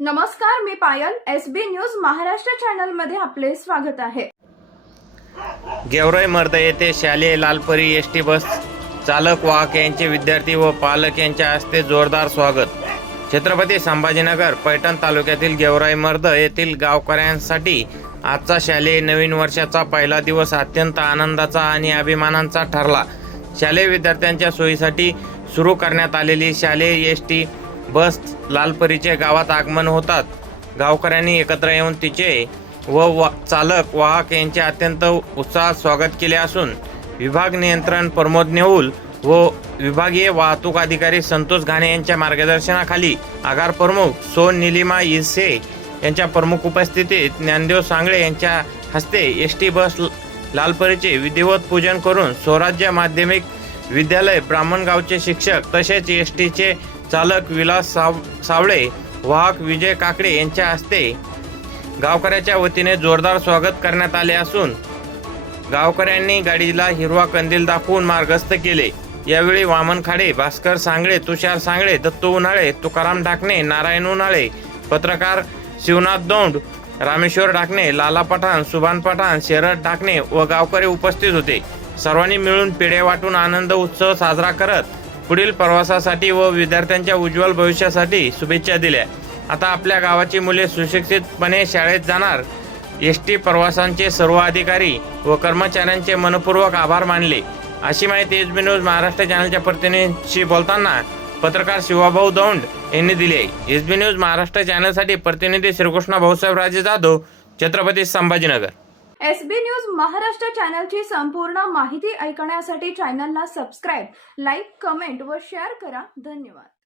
नमस्कार, मी पायल. SB news Maharashtra channel मध्ये आपले स्वागत आहे. गेवराई मर्द येथे शालेय लालपरी एसटी बस चालक, वाहक यांचे विद्यार्थी व पालक यांच्या हस्ते जोरदार स्वागत. छत्रपती संभाजीनगर पैठण तालुक्यातील गेवराई मर्द येथील गावकऱ्यांसाठी आजचा शालेय नवीन वर्षाचा पहिला दिवस अत्यंत आनंदाचा आणि अभिमानाचा ठरला. शालेय विद्यार्थ्यांच्या सोयीसाठी सुरू करण्यात आलेली शालेय एसटी बस लालपरीचे गावात आगमन होतात गावकऱ्यांनी एकत्र येऊन तिचे व चालक, वाहक यांचे अत्यंत उत्साहात स्वागत केले असून विभाग नियंत्रण प्रमोद नेऊल व विभागीय वाहतूक अधिकारी संतोष घाणे यांच्या मार्गदर्शनाखाली आगार प्रमुख सोन निलिमा इसे यांच्या प्रमुख उपस्थितीत ज्ञानदेव सांगळे यांच्या हस्ते एसटी बस लालपरीचे विधिवत पूजन करून स्वराज्य माध्यमिक विद्यालय ब्राह्मणगावचे शिक्षक तसेच एसटीचे चालक विलास सावळे, वाहक विजय काकडे यांच्या हस्ते गावकऱ्याच्या वतीने जोरदार स्वागत करण्यात आले असून गावकऱ्यांनी गाडीला हिरवा कंदील दाखवून मार्गस्थ केले. यावेळी वामन खाडे, भास्कर सांगळे, तुषार सांगळे, दत्तू उन्हाळे, तुकाराम ढाकणे, नारायण उन्हाळे, पत्रकार शिवनाथ दौंड, रामेश्वर ढाकणे, लाला पठाण, सुभान पठाण, शरद ढाकणे व गावकरी उपस्थित होते. सर्वांनी मिळून पेढे वाटून आनंद उत्सव साजरा करत पुढील प्रवासासाठी व विद्यार्थ्यांच्या उज्ज्वल भविष्यासाठी शुभेच्छा दिल्या. आता आपल्या गावाची मुले सुशिक्षितपणे शाळेत जाणार. एसटी प्रवासांचे सर्व अधिकारी व कर्मचाऱ्यांचे मनपूर्वक आभार मानले. अशी माहिती एसबी न्यूज महाराष्ट्र चॅनलच्या प्रतिनिधींशी बोलताना पत्रकार शिवाभाऊ दौंड यांनी दिली आहे. एसबी न्यूज महाराष्ट्र चॅनलसाठी प्रतिनिधी श्रीकृष्ण भाऊसाहेब राजे जाधव, छत्रपती संभाजीनगर. एसबी न्यूज महाराष्ट्र चॅनलची संपूर्ण माहिती ऐकण्यासाठी चॅनलला सबस्क्राईब, लाईक, कमेंट व शेअर करा. धन्यवाद.